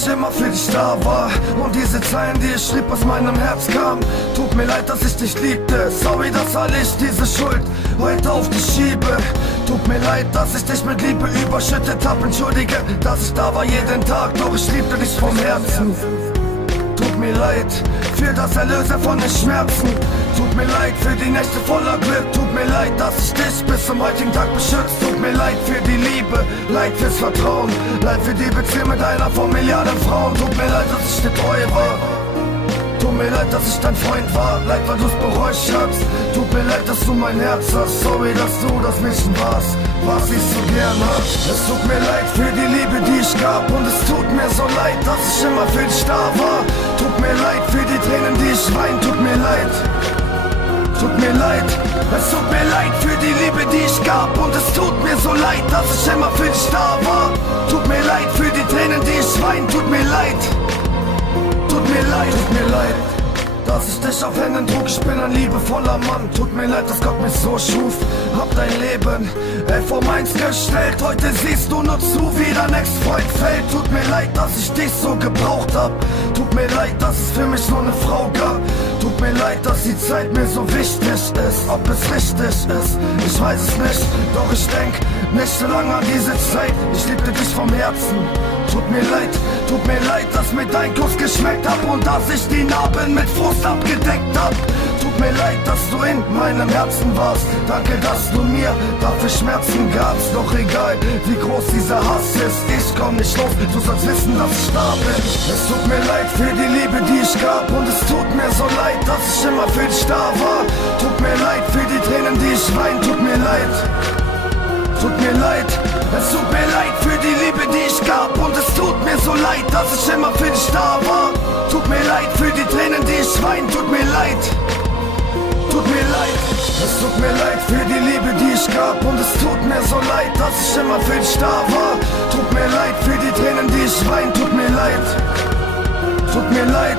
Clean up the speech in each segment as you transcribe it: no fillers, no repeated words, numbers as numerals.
dass ich immer für dich da war. Und diese Zeilen, die ich schrieb, aus meinem Herz kamen. Tut mir leid, dass ich dich liebte. Sorry, dass all ich diese Schuld heute auf dich schiebe. Tut mir leid, dass ich dich mit Liebe überschüttet hab. Entschuldige, dass ich da war jeden Tag, doch ich liebte dich vom Herzen. Tut mir leid für das Erlösen von den Schmerzen. Tut mir leid für die Nächte voller Glück. Tut mir leid, dass ich dich bis zum heutigen Tag beschützt. Tut mir leid für die Liebe, leid fürs Vertrauen, leid für die Beziehung mit einer von Milliarden Frauen. Tut mir leid, dass ich dir treu war. Tut mir leid, dass ich dein Freund war. Leid, weil du's bereut hast. Tut mir leid, dass du mein Herz hast. Sorry, dass du das Mädchen warst, was ich so gern hab. Es tut mir leid für die Liebe, die ich gab. Und es tut mir so leid, dass ich immer für dich da war. Tut mir leid für die Tränen, die ich wein. Tut mir leid. Tut mir leid, es tut mir leid für die Liebe, die ich gab. Und es tut mir so leid, dass ich immer für dich da war. Tut mir leid für die Tränen, die ich wein. Tut mir leid. Tut mir leid, dass ich dich auf Händen trug. Ich bin ein liebevoller Mann. Tut mir leid, dass Gott mich so schuf. Hab dein Leben vor meins gestellt. Heute siehst du nur zu, wie dein Ex-Freund fällt. Tut mir leid, dass ich dich so gebraucht hab. Tut mir leid, dass es für mich nur eine Frau gab. Tut mir leid, dass die Zeit mir so wichtig ist. Ob es richtig ist, ich weiß es nicht. Doch ich denk nicht so lange an diese Zeit. Ich liebte dich vom Herzen. Tut mir leid, dass mir dein Kuss geschmeckt hab. Und dass ich die Narben mit Frust abgedeckt hab. Tut mir leid, dass du in meinem Herzen warst. Danke, dass du mir dafür Schmerzen gabst. Doch egal, wie groß dieser Hass ist, ich komm nicht los, du sollst wissen, dass ich da bin. Es tut mir leid für die Liebe, die ich gab. Und es tut mir so leid, dass ich immer für dich da war. Tut mir leid für die Tränen, die ich wein. Tut mir leid. Tut mir leid, es tut mir leid für die Liebe, die ich gab. Und es tut mir so leid, dass ich immer für dich da war. Tut mir leid für die Tränen, die ich wein. Tut mir leid. Tut mir leid, es tut mir leid für die Liebe, die ich gab. Und es tut mir so leid, dass ich immer für dich da war. Tut mir leid für die Tränen, die ich wein. Tut mir leid. Tut mir leid,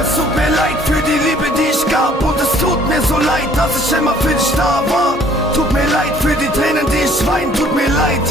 es tut mir leid für die Liebe, die ich gab. Und es tut mir so leid, dass ich immer für dich da war. Tut mir leid für die Tränen, die ich wein. Tut mir leid.